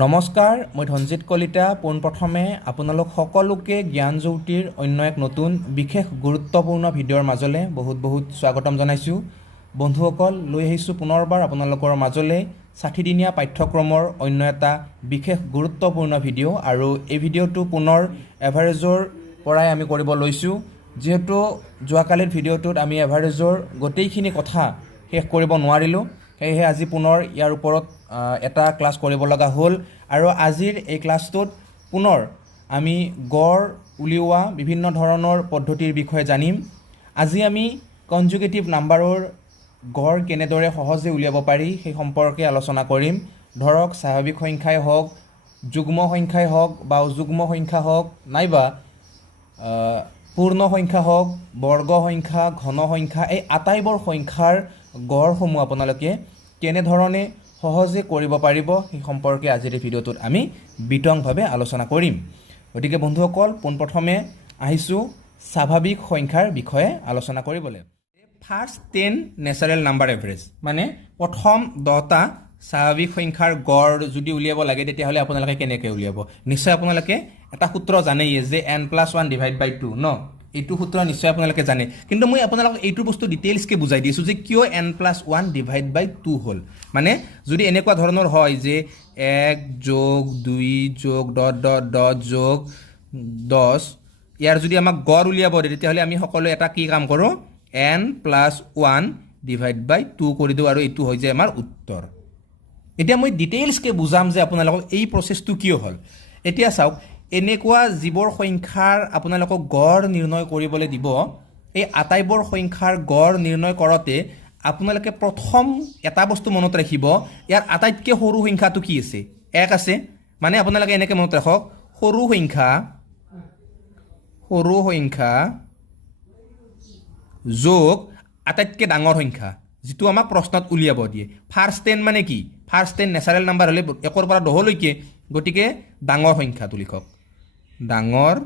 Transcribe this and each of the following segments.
নমস্কাৰ, মই ধনজিত কলিতা পোনপ্ৰথমে আপোনালোক সকলোকে জ্ঞানজ্যোতিৰ অন্য এক নতুন বিশেষ গুৰুত্বপূৰ্ণ ভিডিঅ'ৰ মাজলৈ বহুত স্বাগতম জনাইছোঁ। বন্ধুসকল, লৈ আহিছোঁ পুনৰবাৰ আপোনালোকৰ মাজলৈ 60 দিনীয়া পাঠ্যক্ৰমৰ অন্য এটা বিশেষ গুৰুত্বপূৰ্ণ ভিডিঅ' আৰু এই ভিডিঅ'টো পুনৰ এভাৰেজৰ পৰাই আমি কৰিব লৈছোঁ। যিহেতু যোৱাকালিৰ ভিডিঅ'টোত আমি এভাৰেজৰ গোটেইখিনি কথা শেষ কৰিব নোৱাৰিলোঁ, সেয়েহে আজি পুনৰ ইয়াৰ ওপৰত এটা ক্লাছ কৰিব লগা হ'ল আৰু আজিৰ এই ক্লাছটোত পুনৰ আমি গড় উলিওৱা বিভিন্ন ধৰণৰ পদ্ধতিৰ বিষয়ে জানিম। আজি আমি কনজুগেটিভ নাম্বাৰৰ গড় কেনেদৰে সহজে উলিয়াব পাৰি সেই সম্পৰ্কে আলোচনা কৰিম। ধৰক স্বাভাৱিক সংখ্যাই হওক, যুগ্ম সংখ্যাই হওক বা অযুগ্ম সংখ্যা হওক, নাইবা পূৰ্ণ সংখ্যা হওক, বৰ্গ সংখ্যা, ঘন সংখ্যা, এই আটাইবোৰ সংখ্যাৰ গড়সমূহ আপোনালোকে কেনেধৰণে সহজে কৰিব পাৰিব সেই সম্পৰ্কে আজিৰ এই ভিডিঅ'টোত আমি বিতংভাৱে আলোচনা কৰিম। গতিকে বন্ধুসকল, পোনপ্ৰথমে আহিছোঁ স্বাভাৱিক সংখ্যাৰ বিষয়ে আলোচনা কৰিবলৈ। ফাৰ্ষ্ট 10 নেচাৰেল নাম্বাৰ এভাৰেজ, মানে প্ৰথম 10টা স্বাভাৱিক সংখ্যাৰ গড় যদি উলিয়াব লাগে তেতিয়াহ'লে আপোনালোকে কেনেকৈ উলিয়াব? নিশ্চয় আপোনালোকে এটা সূত্ৰ জানেই যে n+1 / 2 ন, এইটো সূত্ৰ নিশ্চয় আপোনালোকে জানে। কিন্তু মই আপোনালোকক এইটো বস্তু ডিটেইলছকৈ বুজাই দিছোঁ যে কিয় n+1 / 2 হ'ল। মানে যদি এনেকুৱা ধৰণৰ হয় যে 1 + 2 + ... + 10, ইয়াৰ যদি আমাক গড় উলিয়াব দিয়ে তেতিয়াহ'লে আমি সকলোৱে এটা কি কাম কৰোঁ, n+1 / 2 কৰি দিওঁ আৰু এইটো হৈ যায় আমাৰ উত্তৰ। এতিয়া মই ডিটেইলছকৈ বুজাম যে আপোনালোকক এই প্ৰচেছটো কিয় হ'ল। এতিয়া চাওক, এনেকুৱা যিবোৰ সংখ্যাৰ আপোনালোকক গড় নিৰ্ণয় কৰিবলৈ দিব, এই আটাইবোৰ সংখ্যাৰ গড় নিৰ্ণয় কৰোঁতে আপোনালোকে প্ৰথম এটা বস্তু মনত ৰাখিব, ইয়াৰ আটাইতকৈ সৰু সংখ্যাটো কি আছে? 1 আছে। মানে আপোনালোকে এনেকৈ মনত ৰাখক, সৰু সংখ্যা যোগ আটাইতকৈ ডাঙৰ সংখ্যা, যিটো আমাক প্ৰশ্নত উলিয়াব দিয়ে। ফাৰ্ষ্ট 10 মানে কি? ফাৰ্ষ্ট 10 নেচাৰেল নাম্বাৰ হ'লে 1ৰ পৰা 10লৈকে, গতিকে ডাঙৰ সংখ্যাটো লিখক, ডাঙৰ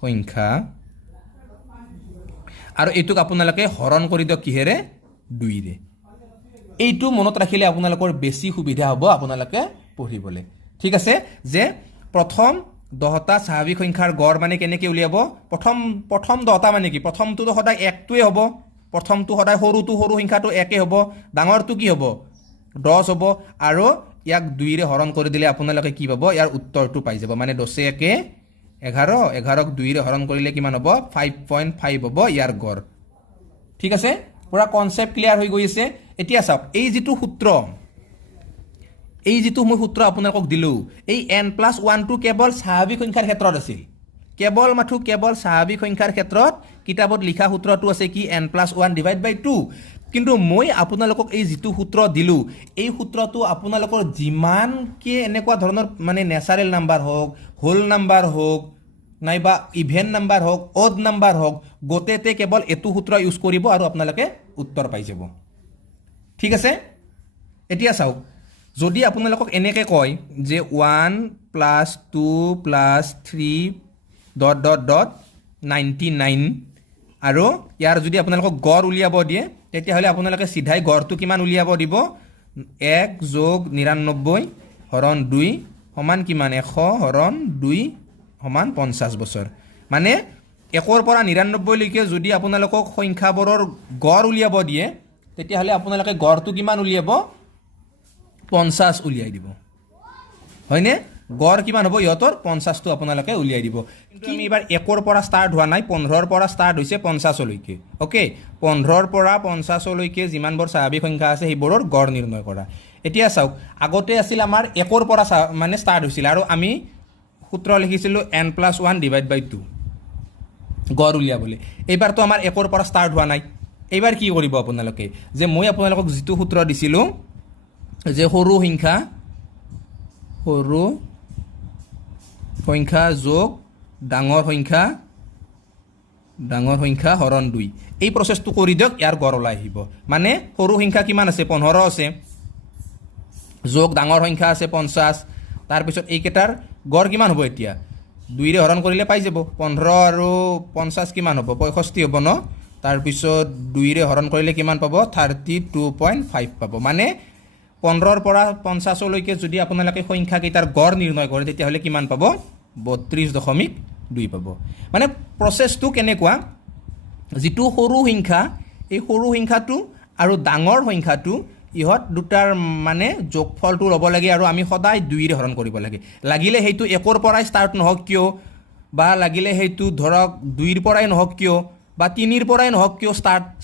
সংখ্যা। আৰু এইটোক আপোনালোকে হৰণ কৰি দিয়ক কিহেৰে? 2ৰে। এইটো মনত ৰাখিলে আপোনালোকৰ বেছি সুবিধা হ'ব আপোনালোকে পঢ়িবলৈ। ঠিক আছে, যে প্ৰথম 10টা স্বাভাৱিক সংখ্যাৰ গড় মানে কেনেকৈ উলিয়াব? প্ৰথম 10টা মানে কি? প্ৰথমটোতো সদায় 1টোৱে হ'ব, প্ৰথমটো সদায় সৰু সংখ্যাটো 1 হ'ব, ডাঙৰটো কি হ'ব? 10 হ'ব। আৰু ইয়াক 2ৰে হৰণ কৰি দিলে আপোনালোকে কি পাব? ইয়াৰ উত্তৰটো পাই যাব। মানে 10 × 1 = 11, 11ক 2ৰে হৰণ কৰিলে কিমান হ'ব? 5.5 হ'ব ইয়াৰ গড়। ঠিক আছে, পুৰা কনচেপ্ট ক্লিয়াৰ হৈ গৈ আছে। এতিয়া চাওক, এই যিটো মই সূত্ৰ আপোনালোকক দিলোঁ, এই n+1টো কেৱল স্বাভাৱিক সংখ্যাৰ ক্ষেত্ৰত আছিল, কেৱল স্বাভাৱিক সংখ্যাৰ ক্ষেত্ৰত কিতাপত লিখা সূত্ৰটো আছে কি? n+1 / 2। কিন্তু মই আপোনালোকক এই যিটো সূত্ৰ দিলোঁ, এই সূত্ৰটো আপোনালোকৰ যিমানকৈ এনেকুৱা ধৰণৰ মানে নেচাৰেল নাম্বাৰ হওক, হোল নাম্বাৰ হওক, নাইবা ইভেন নাম্বাৰ হওক, অড নাম্বাৰ হওক, গোটেইতে কেৱল এইটো সূত্ৰ ইউজ কৰিব আৰু আপোনালোকে উত্তৰ পাই যাব। ঠিক আছে, এতিয়া চাওক, যদি আপোনালোকক এনেকৈ কয় যে 1 + 2 + 3 ... 99, আৰু ইয়াৰ যদি আপোনালোকক গড় উলিয়াব দিয়ে তেতিয়াহ'লে আপোনালোকে চিধাই গড়টো কিমান উলিয়াব দিব? 1 + 99 হৰণ 2 সমান কিমান? 100 হৰণ 2 সমান 50 বছৰ। মানে 1ৰ পৰা 99লৈকে যদি আপোনালোকক সংখ্যাবোৰৰ গড় উলিয়াব দিয়ে তেতিয়াহ'লে আপোনালোকে গড়টো কিমান উলিয়াব? 50 উলিয়াই দিব, হয়নে? গড় কিমান হ'ব ইহঁতৰ? 50টো আপোনালোকে উলিয়াই দিব। কিন্তু আমি এইবাৰ 1ৰ পৰা ষ্টাৰ্ট হোৱা নাই, 15ৰ পৰা ষ্টাৰ্ট হৈছে 50লৈকে। অ'কে, 15ৰ পৰা 50লৈকে যিমানবোৰ স্বাভাৱিক সংখ্যা আছে সেইবোৰৰ গড় নিৰ্ণয় কৰা। এতিয়া চাওক, আগতে আছিল আমাৰ 1ৰ পৰা মানে ষ্টাৰ্ট হৈছিল আৰু আমি সূত্ৰ লিখিছিলোঁ n+1 / 2 গড় উলিয়াবলৈ। এইবাৰতো আমাৰ 1ৰ পৰা ষ্টাৰ্ট হোৱা নাই। এইবাৰ কি কৰিব আপোনালোকে? যে মই আপোনালোকক যিটো সূত্ৰ দিছিলোঁ যে সৰু সংখ্যা যোগ ডাঙৰ সংখ্যা হৰণ 2, এই প্ৰচেছটো কৰি দিয়ক, ইয়াৰ গড় ওলাই আহিব। মানে সৰু সংখ্যা কিমান আছে? 15 আছে, যোগ ডাঙৰ সংখ্যা আছে 50, তাৰপিছত এইকেইটাৰ গড় কিমান হ'ব? এতিয়া 2ৰে হৰণ কৰিলে পাই যাব। 15 আৰু 50 কিমান হ'ব? 65 হ'ব ন? তাৰপিছত 2ৰে হৰণ কৰিলে কিমান পাব? 32.5 পাব। মানে 15ৰ পৰা 50লৈকে যদি আপোনালোকে সংখ্যাকেইটাৰ গড় নিৰ্ণয় কৰে তেতিয়াহ'লে কিমান পাব 32.2 পাব মানে প্ৰচেছটো কেনেকুৱা যিটো সৰু সংখ্যা এই সৰু সংখ্যাটো আৰু ডাঙৰ সংখ্যাটো ইহত দুটাৰ মানে যোগফলটো ল'ব লাগে আৰু আমি সদায় 2 ৰে হৰণ কৰিব লাগে লাগিলে সেইটো 1ৰ পৰাই ষ্টাৰ্ট নহওক কিয় বা লাগিলে সেইটো ধৰক 2ৰ পৰাই নহওক কিয় বা 3ৰ পৰাই নহওক কিয়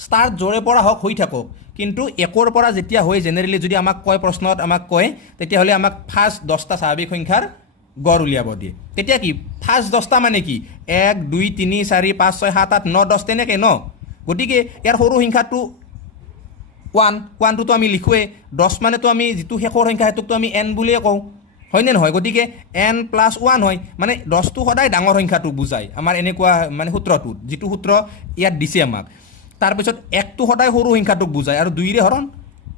ষ্টাৰ্ট জৰে পৰা হওক হৈ থাকক কিন্তু 1ৰ পৰা যেতিয়া হয় জেনেৰেলি যদি আমাক কয় প্ৰশ্নত আমাক কয় তেতিয়াহ'লে আমাক ফাৰ্ষ্ট 10টা স্বাভাৱিক সংখ্যাৰ গড় উলিয়াব দিয়ে তেতিয়া কি ফাৰ্ষ্ট 10টা মানে কি 1 2 3 4 5 6 7 8 9 10 তেনেকৈ ন গতিকে ইয়াৰ সৰু সংখ্যাটো 1 টোতো আমি লিখোৱে 10 মানেতো আমি যিটো শেষৰ সংখ্যা সেইটোকতো আমি n বুলিয়ে কওঁ হয়নে নহয় গতিকে n + 1 হয় মানে 10টো সদায় ডাঙৰ সংখ্যাটো বুজায় আমাৰ এনেকুৱা মানে সূত্ৰটোত যিটো সূত্ৰ ইয়াত দিছে আমাক তাৰপিছত 1টো সদায় সৰু সংখ্যাটোক বুজায় আৰু 2 ৰে হৰণ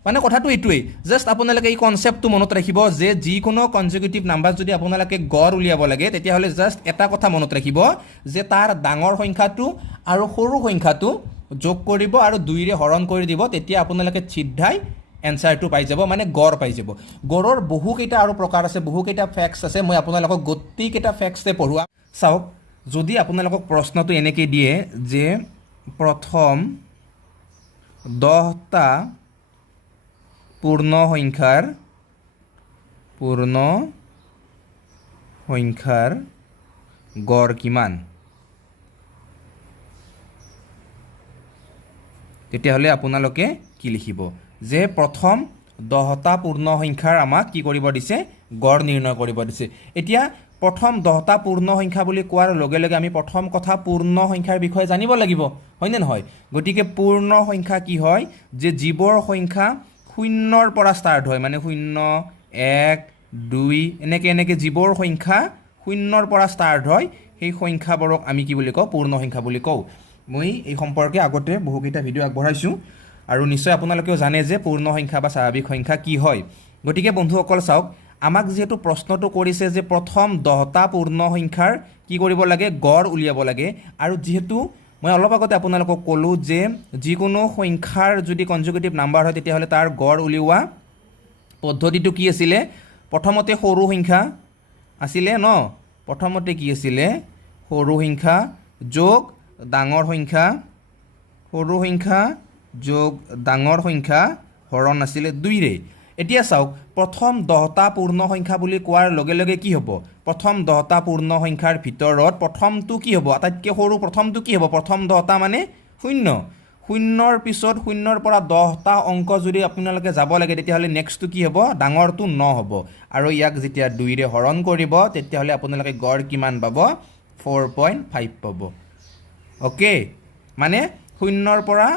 মানে কথাটো এইটোৱেই জাষ্ট আপোনালোকে এই কনচেপ্টটো মনত ৰাখিব যে যিকোনো কনজিকিউটিভ নাম্বাৰ যদি আপোনালোকে গড় উলিয়াব লাগে তেতিয়াহ'লে জাষ্ট এটা কথা মনত ৰাখিব যে তাৰ ডাঙৰ সংখ্যাটো আৰু সৰু সংখ্যাটো যোগ কৰিব আৰু 2 ৰে হৰণ কৰি দিব তেতিয়া আপোনালোকে চিধাই এনসাৰটো পাই যাব মানে গড় পাই যাব গড়ৰ বহুকেইটা আৰু প্ৰকাৰ আছে বহুকেইটা ফেক্টছ আছে মই আপোনালোকক গোটেইকেইটা ফেক্টছে পঢ়ুৱা চাওক যদি আপোনালোকক প্ৰশ্নটো এনেকৈ দিয়ে যে প্ৰথম 10টা পূৰ্ণ সংখ্যাৰ গড় কিমান তেতিয়াহ'লে আপোনালোকে কি লিখিব যে প্ৰথম 10টা পূৰ্ণ সংখ্যাৰ আমাক কি কৰিব দিছে গড় নিৰ্ণয় কৰিব দিছে এতিয়া প্ৰথম 10টা পূৰ্ণ সংখ্যা বুলি কোৱাৰ লগে লগে আমি প্ৰথম কথা পূৰ্ণ সংখ্যাৰ বিষয়ে জানিব লাগিব হয়নে নহয় গতিকে পূৰ্ণ সংখ্যা কি হয় যে যিবোৰ সংখ্যা 0ৰ পৰা ষ্টাৰ্ট হয় মানে 0 1 2 এনেকৈ যিবোৰ সংখ্যা 0ৰ পৰা ষ্টাৰ্ট হয় সেই সংখ্যাবোৰক আমি কি বুলি কওঁ পূৰ্ণ সংখ্যা বুলি কওঁ মই এই সম্পৰ্কে আগতে বহুকেইটা ভিডিঅ' আগবঢ়াইছোঁ আৰু নিশ্চয় আপোনালোকেও জানে যে পূৰ্ণ সংখ্যা বা স্বাভাৱিক সংখ্যা কি হয় গতিকে বন্ধুসকল চাওক আমাক যিহেতু প্ৰশ্নটো কৰিছে যে প্ৰথম 10টা পূৰ্ণ সংখ্যাৰ কি কৰিব লাগে গড় উলিয়াব লাগে আৰু যিহেতু মই অলপ আগতে আপোনালোকক ক'লোঁ যে যিকোনো সংখ্যাৰ যদি কনজিকিউটিভ নাম্বাৰ হয় তেতিয়াহ'লে তাৰ গড় উলিওৱা পদ্ধতিটো কি আছিলে প্ৰথমতে সৰু সংখ্যা আছিলে ন প্ৰথমতে কি আছিলে সৰু সংখ্যা যোগ ডাঙৰ সংখ্যা সৰু সংখ্যা যোগ ডাঙৰ সংখ্যা হৰণ আছিলে 2 ৰে এতিয়া চাওক প্ৰথম 10টা পূৰ্ণ সংখ্যা বুলি কোৱাৰ লগে লগে কি হ'ব প্ৰথম 10টা পূৰ্ণ সংখ্যাৰ ভিতৰত প্ৰথমটো কি হ'ব আটাইতকৈ সৰু প্ৰথমটো কি হ'ব প্ৰথম 10টা মানে 0ৰ পিছত 0ৰ পৰা 10টা অংক যদি আপোনালোকে যাব লাগে তেতিয়াহ'লে নেক্সটটো কি হ'ব ডাঙৰটো 9 হ'ব আৰু ইয়াক যেতিয়া 2 ৰে হৰণ কৰিব তেতিয়াহ'লে আপোনালোকে গড় কিমান পাব 4.5 পাব অ'কে মানে 0ৰ পৰা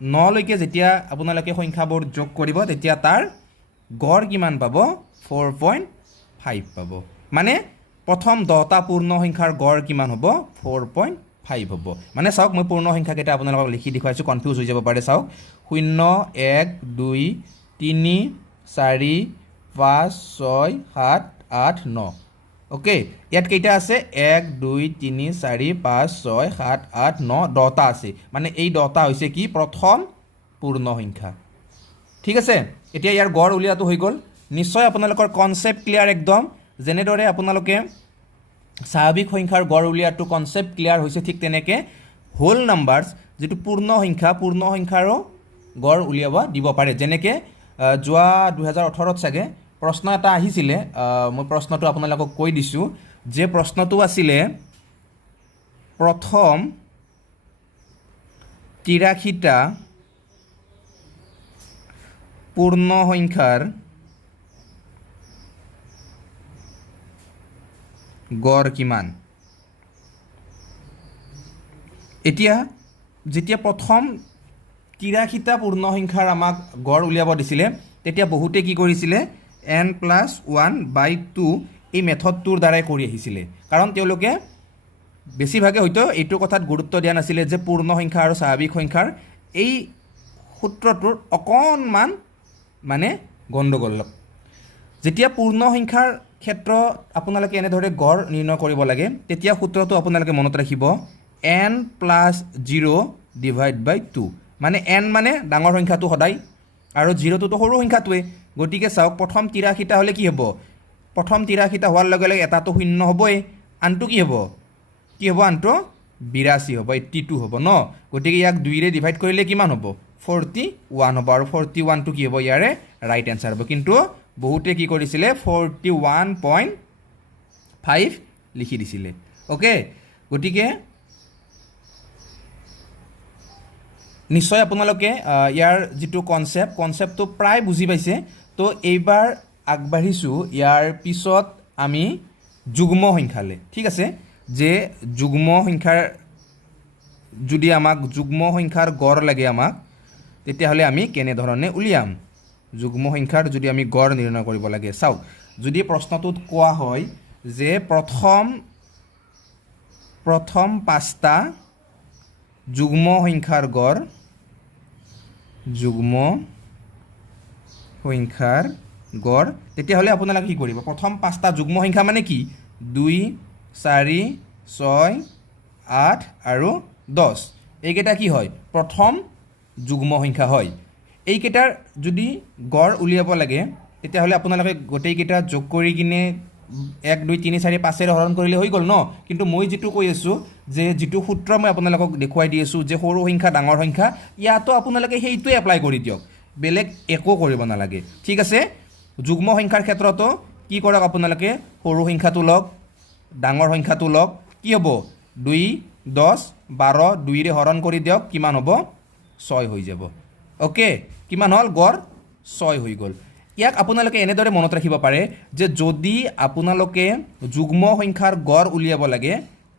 9লৈকে যেতিয়া আপোনালোকে সংখ্যাবোৰ যোগ কৰিব তেতিয়া তাৰ গড় কিমান পাব 4.5 পাব মানে প্ৰথম 10টা পূৰ্ণ সংখ্যাৰ গড় কিমান হ'ব 4.5 হ'ব মানে চাওক মই পূৰ্ণ সংখ্যাকেইটা আপোনালোকক লিখি দেখুৱাইছোঁ কনফিউজ হৈ যাব পাৰে চাওক 0 1 2 3 4 5 6 7 8 9 অ'কে ইয়াত কেইটা আছে 1 2 3 4 5 6 7 8 9 10টা আছে মানে এই 10টা হৈছে কি প্ৰথম পূৰ্ণ সংখ্যা ঠিক আছে এতিয়া ইয়াৰ গড় উলিয়াটো হৈ গ'ল নিশ্চয় আপোনালোকৰ কনচেপ্ট ক্লিয়াৰ একদম যেনেদৰে আপোনালোকে স্বাভাৱিক সংখ্যাৰ গড় উলিয়াটো কনচেপ্ট ক্লিয়াৰ হৈছে ঠিক তেনেকৈ হোল নাম্বাৰছ যিটো পূৰ্ণ সংখ্যাৰো গড় উলিয়াব দিব পাৰে যেনেকৈ যোৱা 2018ত চাগে প্ৰশ্ন এটা আহিছিলে মই প্ৰশ্নটো আপোনালোকক কৈ দিছোঁ যে প্ৰশ্নটো আছিলে প্ৰথম 83টা পূৰ্ণ সংখ্যাৰ গড় কিমান এতিয়া যেতিয়া প্ৰথম 83টা পূৰ্ণ সংখ্যাৰ আমাক গড় উলিয়াব দিছিলে তেতিয়া বহুতে কি কৰিছিলে n+1/2 এই মেথডটোৰ দ্বাৰাই কৰি আহিছিলে কাৰণ তেওঁলোকে বেছিভাগে হয়তো এইটো কথাত গুৰুত্ব দিয়া নাছিলে যে পূৰ্ণ সংখ্যা আৰু স্বাভাৱিক সংখ্যাৰ এই সূত্ৰটোৰ অকণমান মানে গণ্ডগোল যেতিয়া পূৰ্ণ সংখ্যাৰ ক্ষেত্ৰত আপোনালোকে এনেদৰে গড় নিৰ্ণয় কৰিব লাগে তেতিয়া সূত্ৰটো আপোনালোকে মনত ৰাখিব n+0/2 মানে n মানে ডাঙৰ সংখ্যাটো সদায় আৰু 0টোতো সৰু সংখ্যাটোৱে গতিকে চাওক প্ৰথম 83টা হ'লে কি হ'ব প্ৰথম 83টা হোৱাৰ লগে লগে এটাটো শূন্য হ'বই আনটো কি হ'ব আনটো 82 হ'ব 82 হ'ব ন গতিকে ইয়াক 2ৰে ডিভাইড কৰিলে কিমান হ'ব 41 হ'ব আৰু 41টো কি হ'ব ইয়াৰে ৰাইট এনসাৰ হ'ব কিন্তু বহুতে কি কৰিছিলে 41.5 লিখি দিছিলে ওকে গতিকে নিশ্চয় আপোনালোকে ইয়াৰ যেটো কনসেপ্টটো প্ৰায় বুজি পাইছে তো এইবাৰ আগবাঢ়িছো ইয়াৰ পিছত আমি যুগ্ম সংখ্যালে ঠিক আছে যে যুগ্ম সংখ্যাৰ যদি আমাক যুগ্ম সংখ্যাৰ গড় লাগে আমাক তেতিয়াহ'লে আমি কেনে ধৰণে উলিয়াম যুগ্ম সংখ্যাৰ যদি আমি গড় নিৰ্ণয় কৰিব লাগে চাওক যদি প্ৰশ্নটোত কোৱা হয় যে প্ৰথম 5টা যুগ্ম সংখ্যাৰ গড় তেতিয়াহ'লে আপোনালোকে কি কৰিব প্ৰথম 5টা যুগ্ম সংখ্যা মানে কি 2 4 6 8 আৰু 10 এইকেইটা কি হয় প্ৰথম যুগ্ম সংখ্যা হয় এইকেইটাৰ যদি গড় উলিয়াব লাগে তেতিয়াহ'লে আপোনালোকে গোটেইকেইটা যোগ কৰি কিনে 1 2 3 4 5 এৰে হৰণ কৰিলে হৈ গ'ল ন কিন্তু মই যেটো কৈ আছো যে যেটো সূত্ৰ মই আপোনালোকক দেখুৱাই দি আছো যে সৰু সংখ্যা ডাঙৰ সংখ্যা ইয়াতো আপোনালোকে সেইটোৱে এপ্লাই কৰি দিয়ক বেলেগ একো কৰিব নালাগে ঠিক আছে যুগ্ম সংখ্যাৰ ক্ষেত্ৰতো কি কৰক আপোনালোকে সৰু সংখ্যাটো লওক ডাঙৰ সংখ্যাটো লওক কি হ'ব 2 10 12 2 ৰে হৰণ কৰি দিয়ক কিমান হ'ব 6 হৈ যাব ওকে কিমান হ'ল গড় 6 হৈ গ'ল ইয়াক আপোনালোকে এনেদৰে মনত ৰাখিব পাৰে যে যদি আপোনালোকে যুগ্ম সংখ্যাৰ গড় উলিয়াব লাগে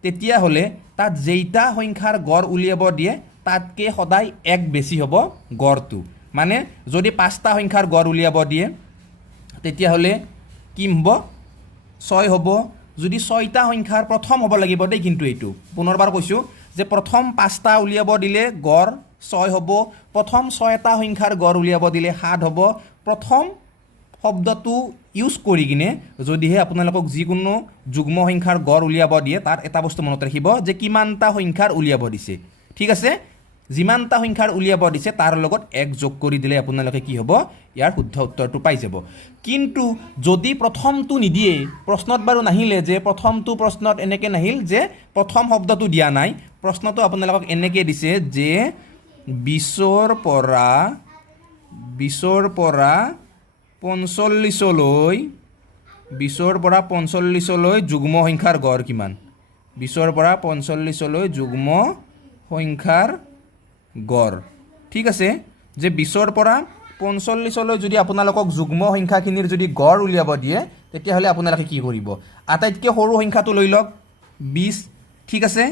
তেতিয়া হলে তাত যেইটা সংখ্যাৰ গড় উলিয়াব দিয়ে তাতকে সদায় এক বেছি হ'ব গড়টো মানে যদি 5টা সংখ্যাৰ গড় উলিয়াব দিয়ে তেতিয়া হলে কি হ'ব 6 হ'ব যদি 6টা সংখ্যাৰ প্ৰথম হ'ব লাগিব দেই কিন্তু এইটো পুনৰবাৰ কৈছো যে প্ৰথম 5টা উলিয়াব দিলে গড় 6 হ'ব প্ৰথম 6টা সংখ্যাৰ গড় উলিয়াব দিলে 7 হ'ব প্ৰথম শব্দটো ইউজ কৰি কিনে যদিহে আপোনালোকক যিকোনো যুগ্ম সংখ্যাৰ গড় উলিয়াব দিয়ে তাৰ এটা বস্তু মনত ৰাখিব যে কিমানটা সংখ্যাৰ উলিয়াব দিছে ঠিক আছে যিমানটা সংখ্যাৰ উলিয়াব দিছে তাৰ লগত এক যোগ কৰি দিলে আপোনালোকে কি হ'ব ইয়াৰ শুদ্ধ উত্তৰটো পাই যাব কিন্তু যদি প্ৰথমটো নিদিয়ে প্ৰশ্নত বাৰু নাহিলে যে প্ৰথমটো প্ৰশ্নত এনেকে নাহিল যে প্ৰথম শব্দটো দিয়া নাই প্ৰশ্নটো আপোনালোকক এনেকে দিছে যে 20ৰ পৰা 45লৈ 20ৰ পৰা 45লৈ যুগ্ম সংখ্যাৰ গড় কিমান 20ৰ পৰা 45লৈ যুগ্ম সংখ্যাৰ গড় ঠিক আছে যে 20ৰ পৰা 45লৈ যদি আপোনালোকক যুগ্ম সংখ্যাখিনিৰ যদি গড় উলিয়াব দিয়ে তেতিয়াহ'লে আপোনালোকে কি কৰিব আটাইতকৈ সৰু সংখ্যাটো লৈ লওক 20 ঠিক আছে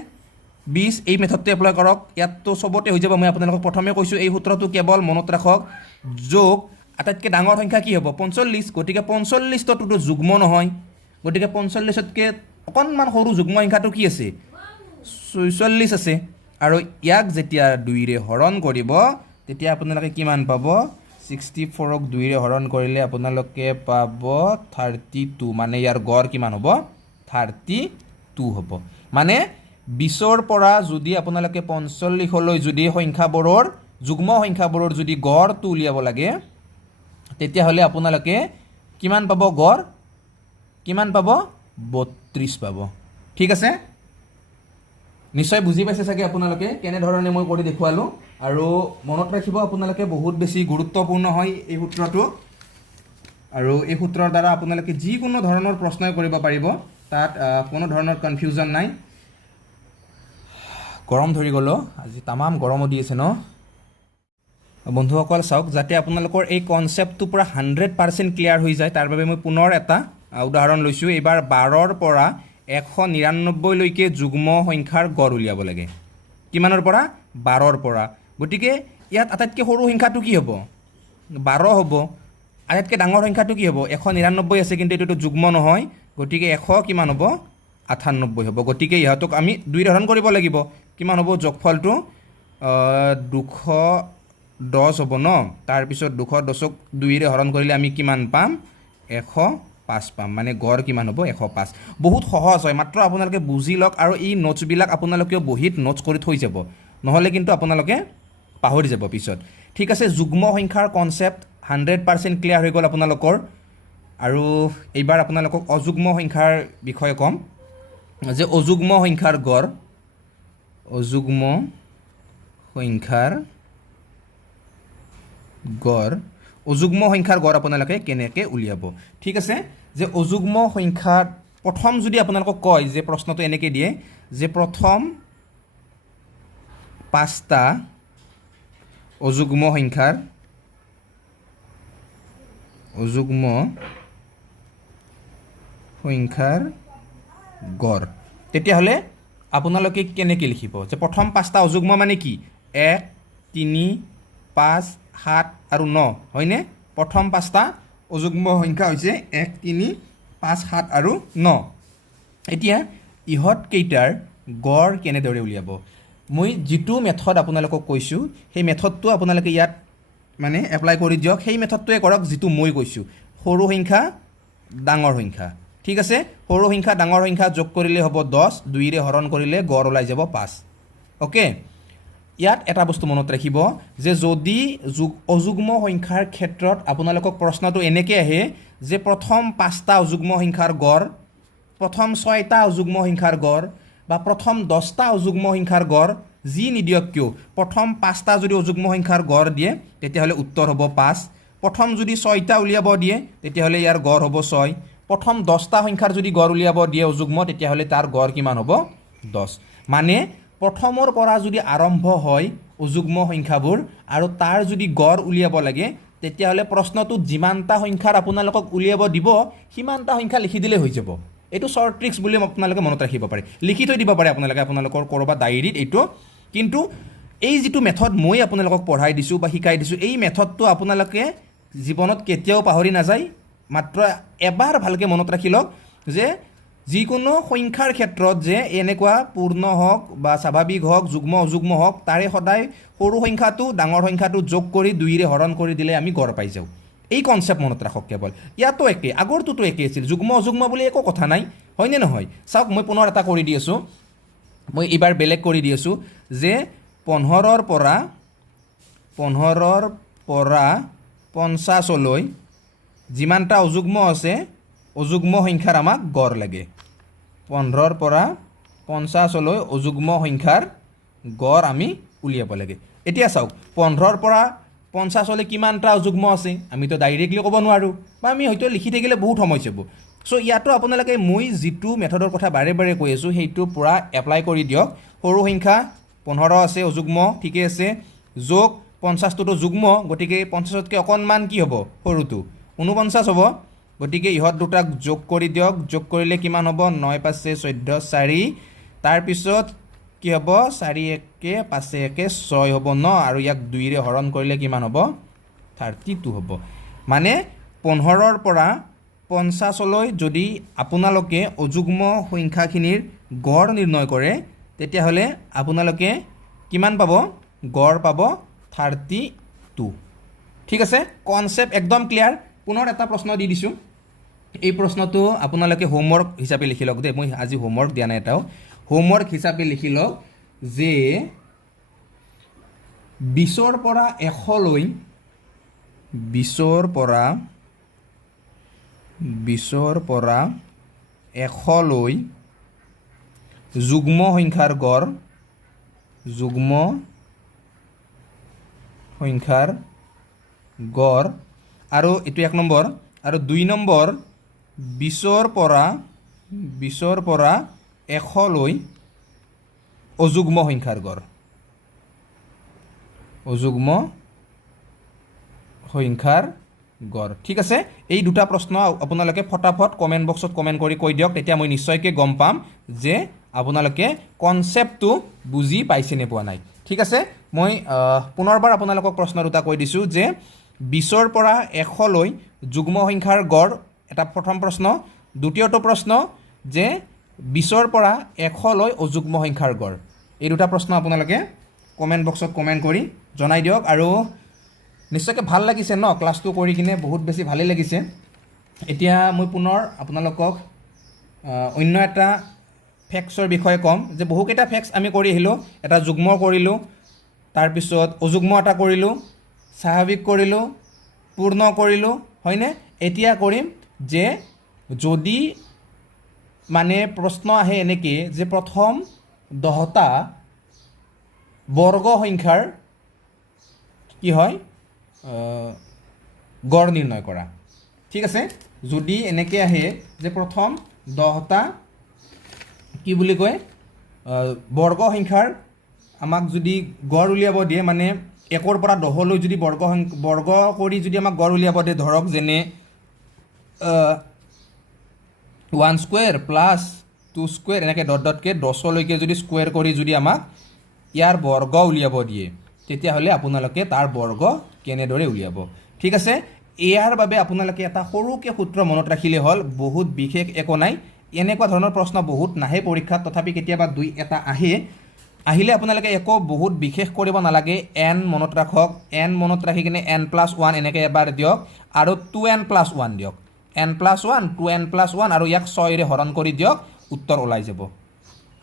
20 এই মেথডটো এপ্লাই কৰক ইয়াততো সবতে হৈ যাব মই আপোনালোকক প্ৰথমে কৈছো এই সূত্ৰটো কেৱল মনত ৰাখক যোগ আটাইতকৈ ডাঙৰ সংখ্যা কি হ'ব 45 গতিকে 45টোতো যুগ্ম নহয় গতিকে 45তকৈ অকণমান সৰু যুগ্ম সংখ্যাটো কি আছে 46 আছে আৰু ইয়াক যেতিয়া 2 ৰে হৰণ কৰিব তেতিয়া আপোনালোকে কিমান পাব 64ক 2 ৰে হৰণ কৰিলে আপোনালোকে পাব 32 মানে ইয়াৰ গড় কিমান হ'ব 32 হ'ব মানে 20ৰ পৰা যদি আপোনালোকে 45লৈ যদি সংখ্যাবোৰৰ যুগ্ম সংখ্যাবোৰৰ যদি গড়টো উলিয়াব লাগে তেতিয়াহ'লে আপোনালোকে কিমান পাব গড় কিমান পাব 32 পাব ঠিক আছে নিশ্চয় বুজি পাইছে চাগে আপোনালোকে কেনে ধৰণে মই কৰি দেখুৱালো আৰু মনত ৰাখিব আপোনালোকে বহুত বেছি গুৰুত্বপূৰ্ণ হয় এই সূত্ৰটো আৰু এই সূত্ৰৰ দ্বাৰা আপোনালোকে যিকোনো ধৰণৰ প্ৰশ্ন কৰিব পাৰিব তাত কোনো ধৰণৰ কনফিউজন নাই গৰম ধৰি গ'ল আজি তামাম গৰম দি আছে ন বন্ধুসকল চাওক যাতে আপোনালোকৰ এই কনসেপ্টটো পুৰা 100% ক্লিয়াৰ হৈ যায় তাৰ বাবে মই পুনৰ এটা উদাহৰণ লৈছো এবাৰ 12ৰ পৰা 199 লৈকে যুগ্ম সংখ্যাৰ গড় উলিয়াব লাগে কিমানৰ পৰা 12ৰ পৰা গতিকে ইয়াত আটাইতকৈ সৰু সংখ্যাটো কি হ'ব 12 হ'ব আটাইতকৈ ডাঙৰ সংখ্যাটো কি হ'ব 199 আছে কিন্তু এটো যুগ্ম নহয় গতিকে 100 কিমান হ'ব 98 হ'ব গতিকে ইহঁতক আমি 2 ৰে হৰণ কৰিব লাগিব কিমান হ'ব যোগফলটো 210 হ'ব ন তাৰ পিছত 210ক 2 ৰে হৰণ কৰিলে আমি কিমান পাম 105 পাম মানে গড় কিমান হ'ব 105 বহুত সহজ হয় মাত্ৰ আপোনালোকে বুজি লওক আৰু এই নোটছ বিলাক আপোনালোকে বহিত নোটছ কৰি থৈ যাব নহলে কিন্তু আপোনালোকে পাহৰি যাব পিছত ঠিক আছে যুগ্ম সংখ্যাৰ কনচেপ্ট 100% ক্লিয়াৰ হৈ গ'ল আপোনালোকৰ আৰু এইবাৰ আপোনালোকক অযুগ্ম সংখ্যাৰ বিষয়ে ক'ম যে অযুগ্ম সংখ্যাৰ গড় অযুগ্ম সংখ্যাৰ গড় আপোনালোকে কেনেকৈ উলিয়াব ঠিক আছে যে অযুগ্ম সংখ্যাৰ প্ৰথম যদি আপোনালোকক কয় যে প্ৰশ্নটো এনেকৈ দিয়ে যে প্ৰথম 5টা অযুগ্ম সংখ্যাৰ গড় তেতিয়াহ'লে আপোনালোকে কেনেকৈ লিখিব যে প্ৰথম 5টা অযুগ্ম মানে কি 1 3 5 7 আৰু 9 হয়নে প্ৰথম 5টা অযুগ্ম সংখ্যা হৈছে 1 3 5 7 আৰু 9 এতিয়া ইহঁত কেইটাৰ গড় কেনেদৰে উলিয়াব মই যিটো মেথড আপোনালোকক কৈছোঁ সেই মেথডটো আপোনালোকে ইয়াত মানে এপ্লাই কৰি দিয়ক সেই মেথডটোৱে কৰক যিটো মই কৈছোঁ সৰু সংখ্যা ডাঙৰ সংখ্যা ঠিক আছে সৰু সংখ্যা ডাঙৰ সংখ্যা যোগ কৰিলে হ'ব 10 2 ৰে হৰণ কৰিলে গড় ওলাই যাব 5 ওকে ইয়াত এটা বস্তু মনত ৰাখিব যে যদি অযুগ্ম সংখ্যাৰ ক্ষেত্ৰত আপোনালোকক প্ৰশ্নটো এনেকৈ আহে যে প্ৰথম 5টা অযুগ্ম সংখ্যাৰ গড় প্ৰথম 6টা অযুগ্ম সংখ্যাৰ গড় বা প্ৰথম 10টা অযুগ্ম সংখ্যাৰ গড় যি নিদিয়ক কিয় প্ৰথম 5টা যদি অযুগ্ম সংখ্যাৰ গড় দিয়ে তেতিয়াহ'লে উত্তৰ হ'ব 5 প্ৰথম যদি 6টা উলিয়াব দিয়ে তেতিয়াহ'লে ইয়াৰ গড় হ'ব 6 প্ৰথম 10টা সংখ্যাৰ যদি গড় উলিয়াব দিয়ে অযুগ্ম তেতিয়াহ'লে তাৰ গড় কিমান হ'ব 10 মানে প্ৰথমৰ পৰা যদি আৰম্ভ হয় অযুগ্ম সংখ্যাবোৰ আৰু তাৰ যদি গড় উলিয়াব লাগে তেতিয়াহ'লে প্ৰশ্নটোত যিমানটা সংখ্যাৰ আপোনালোকক উলিয়াব দিব সিমানটা সংখ্যা লিখি দিলে হৈ যাব এইটো শ্বৰ্ট ট্ৰিক্স বুলি আপোনালোকে মনত ৰাখিব পাৰে লিখি থৈ দিব পাৰে আপোনালোকে আপোনালোকৰ ক'ৰবাত ডায়েৰীত এইটো কিন্তু এই যিটো মেথড মই আপোনালোকক পঢ়াই দিছোঁ বা শিকাই দিছোঁ এই মেথডটো আপোনালোকে জীৱনত কেতিয়াও পাহৰি নাযায় মাত্ৰ এবাৰ ভালকৈ মনত ৰাখি লওক যে যিকোনো সংখ্যাৰ ক্ষেত্ৰত যে এনেকুৱা পূৰ্ণ হওক বা স্বাভাৱিক হওক যুগ্ম অযুগ্ম হওক তাৰে সদায় সৰু সংখ্যাটো ডাঙৰ সংখ্যাটো যোগ কৰি 2 ৰে হৰণ কৰি দিলে আমি গড় পাই যাওঁ এই কনচেপ্ট মনত ৰাখক কেৱল ইয়াতো একে আগৰটোতো একে আছিল যুগ্ম অযুগ্ম বুলি একো কথা নাই হয়নে নহয় চাওক মই পুনৰ এটা কৰি দি আছোঁ মই এইবাৰ বেলেগ কৰি দি আছোঁ যে 15ৰ পৰা 50লৈ যিমানটা অযুগ্ম আছে অযুগ্ম সংখ্যাৰ আমাক গড় লাগে 15ৰ পৰা 50লৈ অযুগ্ম সংখ্যাৰ গড় আমি উলিয়াব লাগে এতিয়া চাওক 15ৰ পৰা 50লৈ কিমানটা অযুগ্ম আছে আমিতো ডাইৰেক্টলি ক'ব নোৱাৰোঁ বা আমি হয়তো লিখি থাকিলে বহুত সময় যাব চ' ইয়াতো আপোনালোকে মই যিটো মেথডৰ কথা বাৰে বাৰে কৈ আছোঁ সেইটো পূৰা এপ্লাই কৰি দিয়ক সৰু সংখ্যা 15 আছে অযুগ্ম ঠিকে আছে যোগ 50টোতো যুগ্ম গতিকে 50তকৈ অকণমান কি হ'ব সৰুটো 49 হ'ব গতিকে ইহঁত দুটাক যোগ কৰি দিয়ক যোগ কৰিলে কিমান হ'ব 9 5 14 4 তাৰপিছত কি হ'ব 4 1 5 1 6 হ'ব 9 আৰু ইয়াক 2 ৰে হৰণ কৰিলে কিমান হ'ব 32 হ'ব মানে 15ৰ পৰা 50লৈ যদি আপোনালোকে অযুগ্ম সংখ্যাখিনিৰ গড় নিৰ্ণয় কৰে তেতিয়াহ'লে আপোনালোকে কিমান পাব গড় পাব 32 ঠিক আছে কনচেপ্ট একদম ক্লিয়াৰ পুনৰ এটা প্ৰশ্ন দি দিছোঁ এই প্ৰশ্নটো আপোনালোকে হোমৱৰ্ক হিচাপে লিখি লওক দেই মই আজি হোমৱৰ্ক দিয়া নাই এটাও হোমৱৰ্ক হিচাপে লিখি লওক যে 20ৰ পৰা 100লৈ 20ৰ পৰা 100লৈ যুগ্ম সংখ্যাৰ গড় আৰু এইটো 1 নম্বৰ আৰু 2 নম্বৰ 20ৰ পৰা 100লৈ অযুগ্ম সংখ্যাৰ গড় ঠিক আছে এই দুটা প্ৰশ্ন আপোনালোকে ফটাফট কমেণ্ট বক্সত কমেণ্ট কৰি কৈ দিয়ক তেতিয়া মই নিশ্চয়কৈ গম পাম যে আপোনালোকে কনচেপ্টটো বুজি পাইছে নে পোৱা নাই ঠিক আছে মই পুনৰবাৰ আপোনালোকক প্ৰশ্ন দুটা কৈ দিছোঁ যে 20ৰ পৰা 100লৈ যুগ্ম সংখ্যাৰ গড় এটা প্ৰথম প্ৰশ্ন দ্বিতীয়টো প্ৰশ্ন যে 20ৰ পৰা 100লৈ অযুগ্ম সংখ্যাৰ গড় এই দুটা প্ৰশ্ন আপোনালোকে কমেণ্ট বক্সত কমেণ্ট কৰি জনাই দিয়ক আৰু নিশ্চয়কৈ ভাল লাগিছে ন ক্লাছটো কৰি কিনে বহুত বেছি ভালেই লাগিছে এতিয়া মই পুনৰ আপোনালোকক অন্য এটা ফেক্টছৰ বিষয়ে ক'ম যে বহুকেইটা ফেক্টছ আমি কৰি আহিলোঁ এটা যুগ্ম কৰিলোঁ তাৰপিছত অযুগ্ম এটা কৰিলোঁ, স্বাভাৱিক কৰিলোঁ, পূৰ্ণ কৰিলোঁ, হয়নে? এতিয়া কৰিম যে যদি মানে প্ৰশ্ন আহে এনেকৈ যে প্ৰথম 10টা বৰ্গ সংখ্যাৰ কি হয় গড় নিৰ্ণয় কৰা। ঠিক আছে, যদি এনেকৈ আহে যে প্ৰথম 10টা কি বুলি কয় বৰ্গ সংখ্যাৰ আমাক যদি গড় উলিয়াব দিয়ে, মানে 1ৰ পৰা 10লৈ যদি বৰ্গ কৰি যদি আমাক গড় উলিয়াব দিয়ে, ধৰক যেনে 1 স্কুৱেৰ প্লাছ 2 স্কুৱেৰ এনেকৈ ডটকৈ 10লৈকে যদি স্কুৱেৰ কৰি যদি আমাক ইয়াৰ বৰ্গ উলিয়াব দিয়ে, তেতিয়াহ'লে আপোনালোকে তাৰ বৰ্গ কেনেদৰে উলিয়াব। ঠিক আছে, ইয়াৰ বাবে আপোনালোকে এটা সৰুকৈ সূত্ৰ মনত ৰাখিলে হ'ল, বহুত বিশেষ একো নাই। এনেকুৱা ধৰণৰ প্ৰশ্ন বহুত নাহে পৰীক্ষাত, তথাপি কেতিয়াবা 2-এটা আহিলে আপোনালোকে একো বহুত বিশেষ কৰিব নালাগে। n মনত ৰাখক, n মনত ৰাখি কিনে n+1 এনেকৈ এবাৰ দিয়ক আৰু 2n+1 দিয়ক, n+1 2n+1 আৰু ইয়াক 6ৰে হৰণ কৰি দিয়ক, উত্তৰ ওলাই যাব।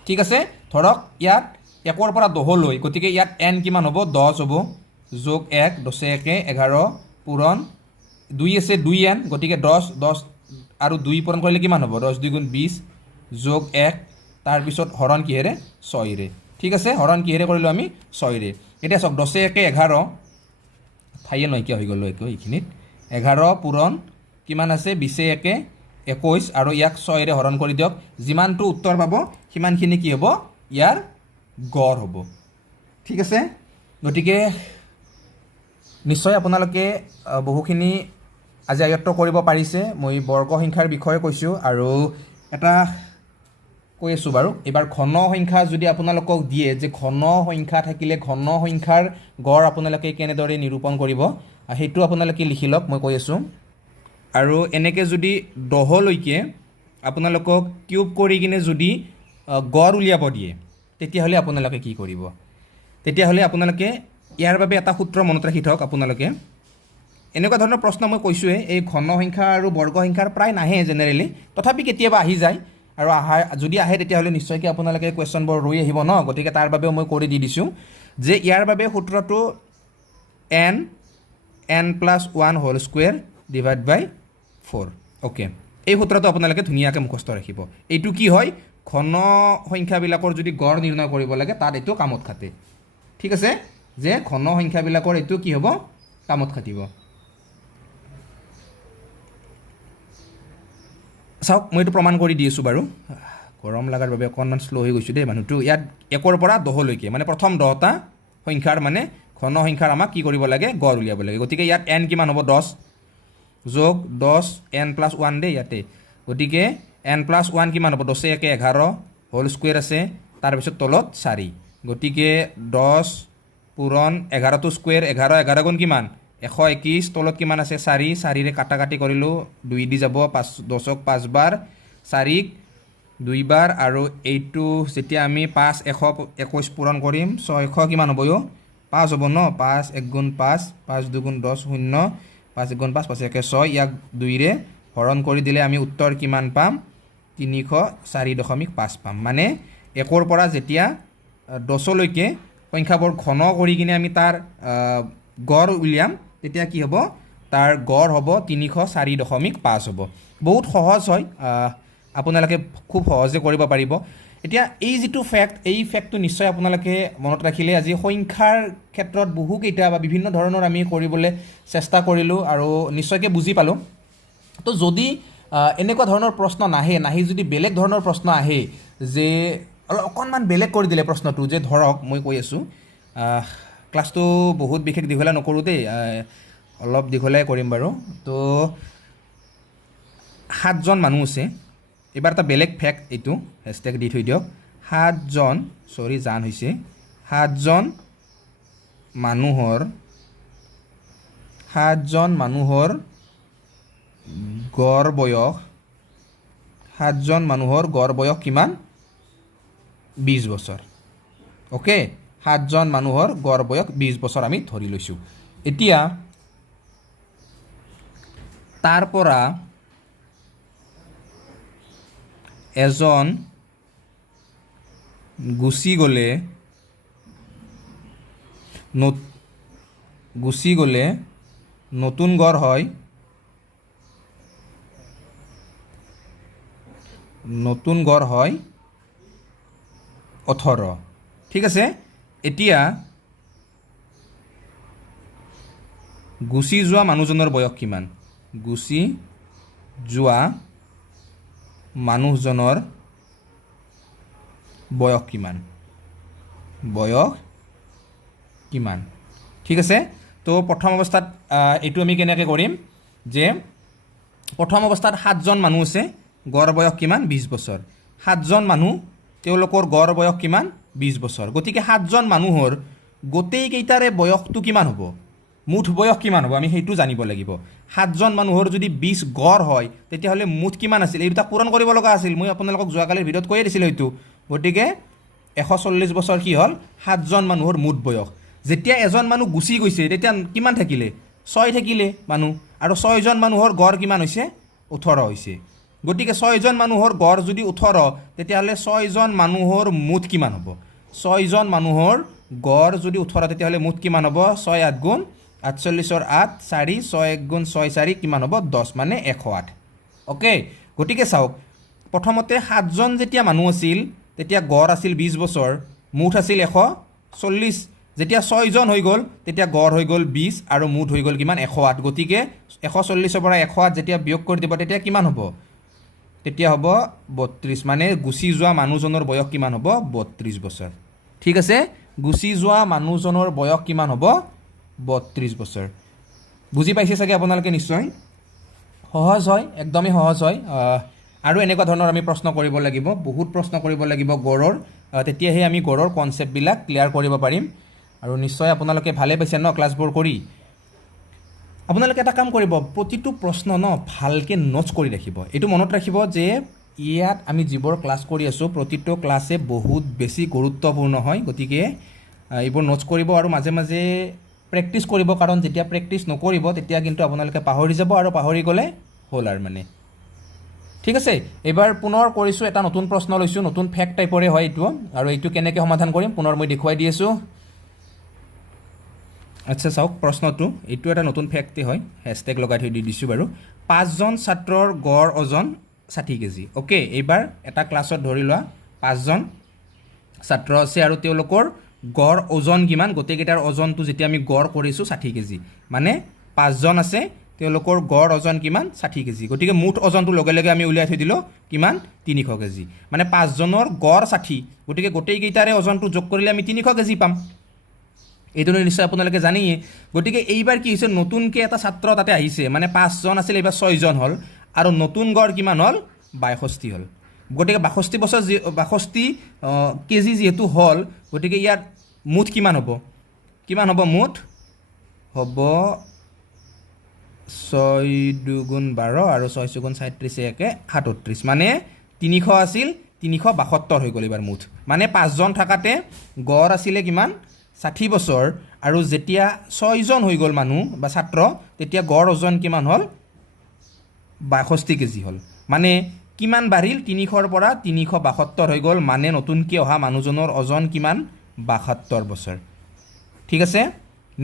ঠিক আছে, ধৰক ইয়াত 1ৰ পৰা 10লৈ, গতিকে ইয়াত n কিমান হ'ব? 10 হ'ব, যোগ 1 10 11 পূৰণ 2 আছে 2n, গতিকে 10 আৰু 2 পূৰণ কৰিলে কিমান হ'ব? 10 2 গুণ 20 যোগ 1, তাৰপিছত হৰণ কিহেৰে? 6ৰে। ঠিক আছে, হৰণ কিহেৰে কৰিলোঁ আমি? 6ৰে। এতিয়া চাওক 10 1 11 ঠাইয়ে নাইকিয়া হৈ গ'ল এইখিনিত, 11 পূৰণ কিমান আছে? 20 1 21 আৰু ইয়াক 6ৰে হৰণ কৰি দিয়ক, যিমানটো উত্তৰ পাব সিমানখিনি কি হ'ব? ইয়াৰ গড় হ'ব। ঠিক আছে, গতিকে নিশ্চয় আপোনালোকে বহুখিনি আজি আয়ত্ব কৰিব পাৰিছে। মই বৰ্গ সংখ্যাৰ বিষয়ে কৈছোঁ আৰু এটা কৈ আছোঁ বাৰু, এইবাৰ ঘন সংখ্যা যদি আপোনালোকক দিয়ে যে ঘন সংখ্যা থাকিলে ঘন সংখ্যাৰ গড় আপোনালোকে কেনেদৰে নিৰূপণ কৰিব, সেইটো আপোনালোকে লিখি লওক, মই কৈ আছোঁ। আৰু এনেকৈ যদি 10লৈকে আপোনালোকক কিউব কৰি কিনে যদি গড় উলিয়াব দিয়ে, তেতিয়াহ'লে আপোনালোকে কি কৰিব? তেতিয়াহ'লে আপোনালোকে ইয়াৰ বাবে এটা সূত্ৰ মনত ৰাখি থওক। আপোনালোকে এনেকুৱা ধৰণৰ প্ৰশ্ন মই কৈছোঁৱে, এই ঘন সংখ্যা আৰু বৰ্গ সংখ্যাৰ প্ৰায় নাহে জেনেৰেলি, তথাপি কেতিয়াবা আহি যায়, আৰু যদি আহে তেতিয়াহ'লে নিশ্চয়কৈ আপোনালোকে কুৱেশ্যনবোৰ ৰৈ আহিব ন, গতিকে তাৰ বাবেও মই কৰি দি দিছোঁ যে ইয়াৰ বাবে সূত্ৰটো n+1 হোল স্কুৱেৰ ডিভাইড বাই 4। অ'কে, এই সূত্ৰটো আপোনালোকে ধুনীয়াকৈ মুখস্থ ৰাখিব। এইটো কি হয়? ঘন সংখ্যাবিলাকৰ যদি গড় নিৰ্ণয় কৰিব লাগে, তাত এইটো কামত খাটে। ঠিক আছে, যে ঘন সংখ্যাবিলাকৰ এইটো কি হ'ব? কামত খাটিব। চাওক, মই এইটো প্ৰমাণ কৰি দি আছোঁ বাৰু, গৰম লগাৰ বাবে অকণমান শ্ল' হৈ গৈছোঁ দেই মানুহটো। ইয়াত 1ৰ পৰা 10লৈকে মানে প্ৰথম 10টা সংখ্যাৰ মানে ঘন সংখ্যাৰ আমাক কি কৰিব লাগে? গড় উলিয়াব লাগে। গতিকে ইয়াত n কিমান হ'ব? 10 যোগ 10 n+1 দেই ইয়াতে, গতিকে n+1 কিমান হ'ব? 10 1 11 হোল স্কুৱেৰ আছে, তাৰপিছত তলত 4, গতিকে 10 পূৰণ 11টো স্কুৱেৰ, 11 11 গুণ কিমান? 121, তলত কিমান আছে? 4, 4ৰে কাটাকাটি কৰিলোঁ, 2 দি যাব, 10ক 5 বাৰ, 4ক 2 বাৰ, আৰু এইটো যেতিয়া আমি 5 121 পূৰণ কৰিম, 600 কিমান হ'ব? 5 হ'ব ন, 5 1 গুণ 5, 5 2 গুণ 10 0, 5 1 গুণ 5 5 1 6, ইয়াক 2ৰে হৰণ কৰি দিলে আমি উত্তৰ কিমান পাম? 304.5 পাম। মানে 1ৰ পৰা যেতিয়া 10লৈকে সংখ্যাবোৰ ঘন কৰি কিনে আমি তাৰ গড় উলিয়াম, তেতিয়া কি হ'ব? তাৰ গড় হ'ব 304.5 হ'ব। বহুত সহজ হয়, আপোনালোকে খুব সহজে কৰিব পাৰিব। এতিয়া এই যিটো ফেক্ট, এই ফেক্টটো নিশ্চয় আপোনালোকে মনত ৰাখিলে আজি সংখ্যাৰ ক্ষেত্ৰত বহুকেইটা বা বিভিন্ন ধৰণৰ আমি কৰিবলৈ চেষ্টা কৰিলোঁ আৰু নিশ্চয়কৈ বুজি পালোঁ। তো যদি এনেকুৱা ধৰণৰ প্ৰশ্ন নাহি যদি বেলেগ ধৰণৰ প্ৰশ্ন আহে, যে অকণমান বেলেগ কৰি দিলে প্ৰশ্নটো, যে ধৰক মই কৈ আছোঁ, ক্লাছটো বহুত বিশেষ দীঘলীয়া নকৰোঁ দেই, অলপ দীঘলীয়াই কৰিম বাৰু। তো 7জন মানুহ আছে, এইবাৰ এটা বেলেগ ফেক্ট, এইটো হেছটেগ দি থৈ দিয়ক, 7জন হৈছে 7জন মানুহৰ গড় বয়স, 7জন মানুহৰ গড় বয়স কিমান? 20 বছৰ। অ'কে, 7জন মানুহৰ গড় বয়স 20 বছৰ আমি ধৰি লৈছোঁ। এতিয়া তাৰ পৰা এজন গুচি গ'লে গুচি গ'লে নতুন গড় হয় নতুন গড় হয় 18। ঠিক আছে, এতিয়া গুচি যোৱা মানুহজনৰ বয়স কিমান? গুচি যোৱা মানুহজনৰ বয়স কিমান? ঠিক আছে, তো প্ৰথম অৱস্থাত এইটো আমি কেনেকৈ কৰিম যে প্ৰথম অৱস্থাত 7জন মানুহ আছে, গড় বয়স কিমান? 20 বছৰ। 7জন মানুহ, তেওঁলোকৰ গড় বয়স কিমান? 20 বছৰ। গতিকে 7জন মানুহৰ গোটেইকেইটাৰে বয়সটো কিমান হ'ব? মুঠ বয়স কিমান হ'ব আমি সেইটো জানিব লাগিব। 7জন মানুহৰ যদি 20 গড় হয় তেতিয়াহ'লে মুঠ কিমান আছিল? এই দুটা পূৰণ কৰিব লগা আছিল। মই আপোনালোকক যোৱাকালিৰ ভিডিঅ'ত কৈয়ে দিছিলোঁ এইটো। গতিকে 140 বছৰ কি হ'ল? 7জন মানুহৰ মুঠ বয়স। যেতিয়া এজন মানুহ গুচি গৈছে তেতিয়া কিমান থাকিলে? 6 থাকিলে মানুহ, আৰু 6জন মানুহৰ গড় কিমান হৈছে? 18 হৈছে। গতিকে 6জন মানুহৰ গড় যদি 18, তেতিয়াহ'লে 6জন মানুহৰ মুঠ কিমান হ'ব? 6জন মানুহৰ গড় যদি 18 তেতিয়াহ'লে মুঠ কিমান হ'ব? 6 8 গুণ 48ৰ 8 4 6 1 গুণ 6 4 কিমান হ'ব? 10, মানে 108। অ'কে, গতিকে চাওক, প্ৰথমতে 7জন যেতিয়া মানুহ আছিল তেতিয়া গড় আছিল 20 বছৰ, মুঠ আছিল 140। যেতিয়া 6জন হৈ গ'ল তেতিয়া গড় হৈ গ'ল 20 আৰু মুঠ হৈ গ'ল কিমান? 108। গতিকে 140ৰ পৰা 108 যেতিয়া বিয়োগ কৰি দিব তেতিয়া কিমান হ'ব? তেতিয়া হ'ব 32, মানে গুচি যোৱা মানুহজনৰ বয়স কিমান হ'ব? 32 বছৰ। ঠিক আছে, গুচি যোৱা মানুহজনৰ বয়স কিমান হ'ব? 32 বছৰ। বুজি পাইছে চাগে আপোনালোকে? নিশ্চয় সহজ হয়, একদমেই সহজ হয়। আৰু এনেকুৱা ধৰণৰ আমি প্ৰশ্ন কৰিব লাগিব, বহুত প্ৰশ্ন কৰিব লাগিব গড়ৰ, তেতিয়াহে আমি গড়ৰ কনচেপ্টবিলাক ক্লিয়াৰ কৰিব পাৰিম। আৰু নিশ্চয় আপোনালোকে ভালে পাইছে ন ক্লাছবোৰ কৰি? আপোনালোকে এটা কাম কৰিব, প্ৰতিটো প্ৰশ্ন ভালকৈ নোটছ কৰি ৰাখিব। এইটো মনত ৰাখিব যে ইয়াত আমি যিবোৰ ক্লাছ কৰি আছোঁ প্ৰতিটো ক্লাছে বহুত বেছি গুৰুত্বপূৰ্ণ হয়। গতিকে এইবোৰ নোটছ কৰিব আৰু মাজে মাজে প্ৰেক্টিছ কৰিব, কাৰণ যেতিয়া প্ৰেক্টিছ নকৰিব তেতিয়া কিন্তু আপোনালোকে পাহৰি যাব, আৰু পাহৰি গ'লে হ'ল আৰু মানে। ঠিক আছে, এইবাৰ পুনৰ কৰিছোঁ, এটা নতুন প্ৰশ্ন লৈছোঁ, নতুন ফেক্ট টাইপৰে হয় এইটো, আৰু এইটো কেনেকৈ সমাধান কৰিম পুনৰ মই দেখুৱাই দি আছোঁ। আচ্ছা চাওক প্ৰশ্নটো, এইটো এটা নতুন ফেক্টে হয়, হেছটেগ লগাই থৈ দি দিছোঁ বাৰু। 5জন ছাত্ৰৰ গড় ওজন 60 কেজি। অ'কে, এইবাৰ এটা ক্লাছত ধৰি লোৱা 5জন ছাত্ৰ আছে আৰু তেওঁলোকৰ গড় ওজন কিমান? গোটেইকেইটাৰ ওজনটো যেতিয়া আমি গড় কৰিছোঁ 60 কেজি, মানে 5জন আছে, তেওঁলোকৰ গড় ওজন কিমান? 60 কেজি। গতিকে মুঠ ওজনটো লগে লগে আমি উলিয়াই থৈ দিলোঁ কিমান? 300 কেজি। মানে 5জনৰ গড় 60, গতিকে গোটেইকেইটাৰে ওজনটো যোগ কৰিলে আমি 300 কেজি পাম। এইটো নিশ্চয় আপোনালোকে জানেই। গতিকে এইবাৰ কি হৈছে, নতুনকৈ এটা ছাত্ৰ তাতে আহিছে, মানে 5জন আছিল এইবাৰ 6জন হ'ল, আৰু নতুন গড় কিমান হ'ল? 62 হ'ল। গতিকে 62 কেজি যিহেতু হ'ল, গতিকে ইয়াৰ মুঠ কিমান হ'ব? মুঠ হ'ব 6 2 গুণ 12 আৰু 6 4 গুণ 37 একে 37, মানে 300 আছিল 372 হৈ গ'ল এইবাৰ মুঠ। মানে 5জন থাকাতে গড় আছিলে কিমান? 60 বছৰ, আৰু যেতিয়া 6জন হৈ গ'ল মানুহ বা ছাত্ৰ, তেতিয়া গড় ওজন কিমান হ'ল? 62 কেজি হ'ল। মানে কিমান বাঢ়িল? 300ৰ পৰা 372 হৈ গ'ল, মানে নতুনকৈ অহা মানুহজনৰ ওজন কিমান? 72 বছৰ। ঠিক আছে,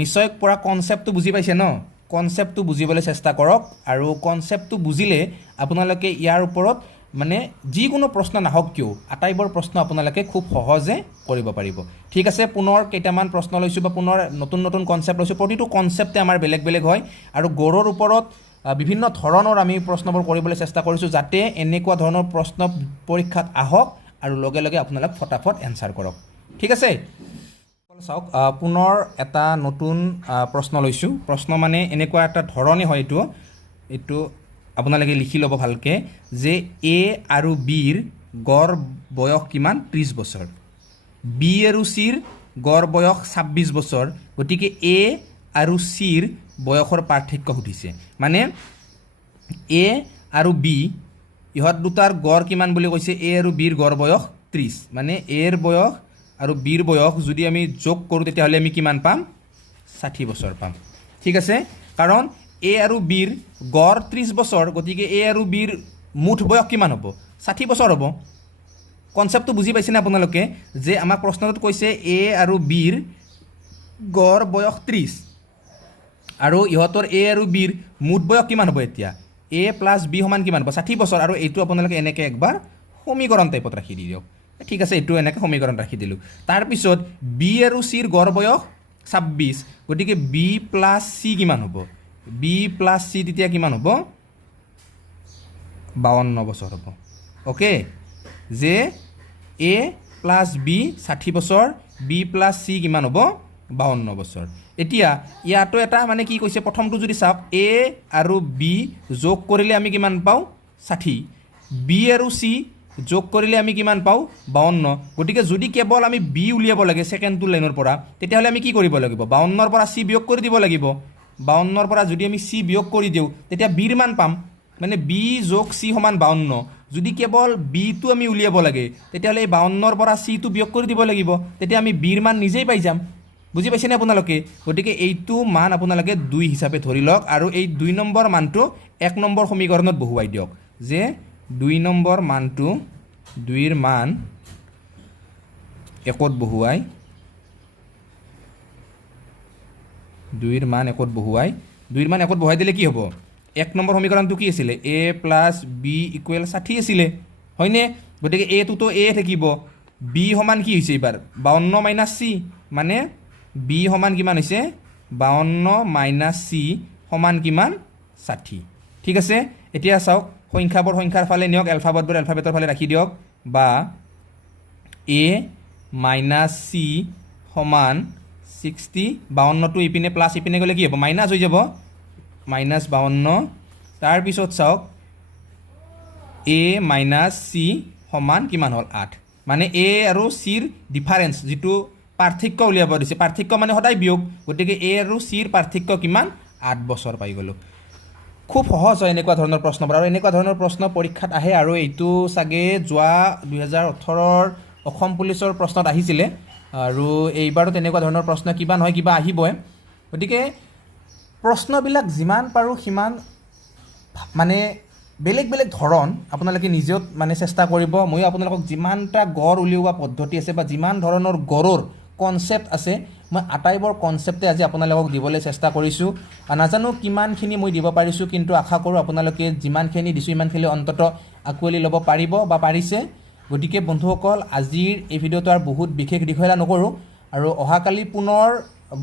নিশ্চয় পূৰা কনচেপ্টটো বুজি পাইছে ন? কনচেপ্টটো বুজিবলৈ চেষ্টা কৰক, আৰু কনচেপ্টটো বুজিলে আপোনালোকে ইয়াৰ ওপৰত মানে যিকোনো প্ৰশ্ন নাহক কিয় আটাইবোৰ প্ৰশ্ন আপোনালোকে খুব সহজে কৰিব পাৰিব। ঠিক আছে, পুনৰ কেইটামান প্ৰশ্ন লৈছোঁ বা পুনৰ নতুন নতুন কনচেপ্ট লৈছোঁ। প্ৰতিটো কনচেপ্টে আমাৰ বেলেগ বেলেগ হয়, আৰু গড়ৰ ওপৰত বিভিন্ন ধৰণৰ আমি প্ৰশ্নবোৰ কৰিবলৈ চেষ্টা কৰিছোঁ, যাতে এনেকুৱা ধৰণৰ প্ৰশ্ন পৰীক্ষাত আহক আৰু লগে লগে আপোনালোক ফটাফট এনচাৰ কৰক। ঠিক আছে, চাওক পুনৰ এটা নতুন প্ৰশ্ন লৈছোঁ। প্ৰশ্ন মানে এনেকুৱা এটা ধৰণে হয়, এইটো আপোনালোকে লিখি ল'ব ভালকৈ, যে এ আৰু বিৰ গড় বয়স কিমান? 30 বছৰ। বি আৰু চিৰ গড় বয়স 26 বছৰ। গতিকে এ আৰু চিৰ বয়সৰ পাৰ্থক্য সুধিছে, মানে এ আৰু বি ইহঁত দুটাৰ গড় কিমান বুলি কৈছে? এ আৰু বিৰ গড় বয়স 30, মানে এৰ বয়স আৰু বিৰ বয়স যদি আমি যোগ কৰোঁ তেতিয়াহ'লে আমি কিমান পাম? 60 বছৰ পাম। ঠিক আছে, কাৰণ এ আৰু বিৰ গড় 30 বছৰ, গতিকে এ আৰু বিৰ মুঠ বয়স কিমান হ'ব? 60 বছৰ হ'ব। কনচেপ্টটো বুজি পাইছেনে আপোনালোকে? যে আমাক প্ৰশ্নটোত কৈছে এ আৰু বিৰ গড় বয়স 30 আৰু ইহঁতৰ এ আৰু বিৰ মুঠ বয়স কিমান হ'ব এতিয়া এ প্লাছ বি সমান কিমান হ'ব 60 বছৰ আৰু এইটো আপোনালোকে এনেকৈ একবাৰ সমীকৰণ টাইপত ৰাখি দি দিয়ক ঠিক আছে এইটো এনেকৈ সমীকৰণ ৰাখি দিলোঁ তাৰপিছত বি আৰু চিৰ গড় বয়স 26 গতিকে বি প্লাছ চি কিমান হ'ব বি প্লাছ চি তেতিয়া কিমান হ'ব 52 বছৰ হ'ব অ'কে যে এ প্লাছ বি 60 বছৰ বি প্লাছ চি কিমান হ'ব 52 বছৰ এতিয়া ইয়াতো এটা মানে কি কৈছে প্ৰথমটো যদি চাওক এ আৰু বি যোগ কৰিলে আমি কিমান পাওঁ 60 বি আৰু চি যোগ কৰিলে আমি কিমান পাওঁ 52 গতিকে যদি কেৱল আমি বি উলিয়াব লাগে ছেকেণ্ডটো লাইনৰ পৰা তেতিয়াহ'লে আমি কি কৰিব লাগিব 52ৰ পৰা চি বিয়োগ কৰি দিব লাগিব 52ৰ পৰা যদি আমি চি বিয়োগ কৰি দিওঁ তেতিয়া বিৰ মান পাম মানে বি যোগ চি সমান 52 যদি কেৱল বিটো আমি উলিয়াব লাগে তেতিয়াহ'লে এই 52ৰ পৰা চিটো বিয়োগ কৰি দিব লাগিব তেতিয়া আমি বিৰ মান নিজেই পাই যাম বুজি পাইছেনে আপোনালোকে গতিকে এইটো মান আপোনালোকে 2 হিচাপে ধৰি লওক আৰু এই 2 নম্বৰ মানটো 1 নম্বৰ সমীকৰণত বহুৱাই দিয়ক যে 2 নম্বৰ মানটো 2ৰ মান 1ত বহুৱাই 2ৰ মান 1ত বহুৱাই 2ৰ মান 1ত বহুৱাই দিলে কি হ'ব 1 নম্বৰ সমীকৰণটো কি আছিলে a প্লাছ বি ইকুৱেল 60 আছিলে হয়নে গতিকে এটোতো এ থাকিব বি সমান কি হৈছে এইবাৰ 52 মাইনাছ চি মানে বি সমান কিমান হৈছে 52 মাইনাছ চি সমান কিমান 60 ঠিক আছে এতিয়া চাওক সংখ্যাবোৰ সংখ্যাৰ ফালে নিয়ক এলফাবেটবোৰ এলফাবেটৰ ফালে ৰাখি দিয়ক বা এ মাইনাছ চি সমান 60 52টো ইপিনে প্লাছ ইপিনে গ'লে কি হ'ব মাইনাছ হৈ যাব মাইনাছ 52 তাৰপিছত চাওক এ মাইনাছ চি সমান কিমান হ'ল 8 মানে এ আৰু চিৰ ডিফাৰেঞ্চ যিটো পাৰ্থক্য উলিয়াব দিছে পাৰ্থক্য মানে সদায় বিয়োগ গতিকে এ আৰু চিৰ পাৰ্থক্য কিমান 8 বছৰ পাই গ'লোঁ খুব সহজ হয় এনেকুৱা ধৰণৰ প্ৰশ্নবোৰ আৰু এনেকুৱা ধৰণৰ প্ৰশ্ন পৰীক্ষাত আহে আৰু এইটো চাগে যোৱা 2018ৰ অসম পুলিচৰ প্ৰশ্নত আহিছিলে আৰু এইবাৰো তেনেকুৱা ধৰণৰ প্ৰশ্ন কিবা নহয় কিবা আহিবই গতিকে প্ৰশ্নবিলাক যিমান পাৰোঁ সিমান মানে বেলেগ বেলেগ ধৰণ আপোনালোকে নিজেও মানে চেষ্টা কৰিব মই আপোনালোকক যিমানটা গড় উলিওৱা পদ্ধতি আছে বা যিমান ধৰণৰ গড়ৰ কনচেপ্ট আছে মই আটাইবোৰ কনচেপ্টে আজি আপোনালোকক দিবলৈ চেষ্টা কৰিছোঁ নাজানো কিমানখিনি মই দিব পাৰিছোঁ কিন্তু আশা কৰোঁ আপোনালোকে যিমানখিনি দিছোঁ ইমানখিনি অন্ততঃ আঁকোৱালি ল'ব পাৰিব বা পাৰিছে গতিকে বন্ধুসকল আজিৰ এই ভিডিঅ'টো আৰু বহুত বিশেষ দীঘলীয়া নকৰোঁ আৰু অহাকালি পুনৰ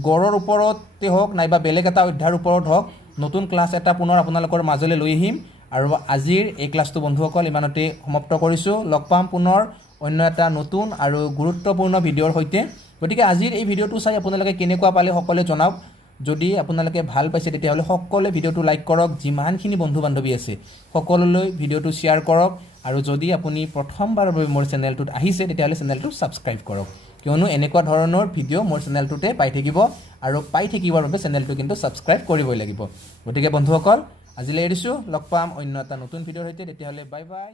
গড়ৰ ওপৰতে হওক নাইবা বেলেগ এটা অধ্যায়ৰ ওপৰত হওক নতুন ক্লাছ এটা পুনৰ আপোনালোকৰ মাজলৈ লৈ আহিম আৰু আজিৰ এই ক্লাছটো বন্ধুসকল ইমানতে সমাপ্ত কৰিছোঁ লগ পাম পুনৰ অন্য এটা নতুন আৰু গুৰুত্বপূৰ্ণ ভিডিঅ'ৰ সৈতে গতিকে আজিৰ এই ভিডিঅ'টো চাই আপোনালোকে কেনেকুৱা পালে সকলোৱে জনাওক যদি আপোনালোকে ভাল পাইছে তেতিয়াহ'লে সকলোৱে ভিডিঅ'টো লাইক কৰক যিমানখিনি বন্ধু বান্ধৱী আছে সকলোলৈ ভিডিঅ'টো শ্বেয়াৰ কৰক আৰু যদি আপুনি প্ৰথমবাৰৰ বাবে মোৰ চেনেলটোত আহিছে তেতিয়াহ'লে চেনেলটো ছাবস্ক্ৰাইব কৰক কিয়নো এনেকুৱা ধৰণৰ ভিডিঅ' মোৰ চেনেলটোতে পাই থাকিব আৰু পাই থাকিবৰ বাবে চেনেলটো কিন্তু ছাবস্ক্ৰাইব কৰিবই লাগিব গতিকে বন্ধুসকল আজিলৈ এৰিছোঁ লগ পাম অন্য এটা নতুন ভিডিঅ'ৰ সৈতে তেতিয়াহ'লে বাই বাই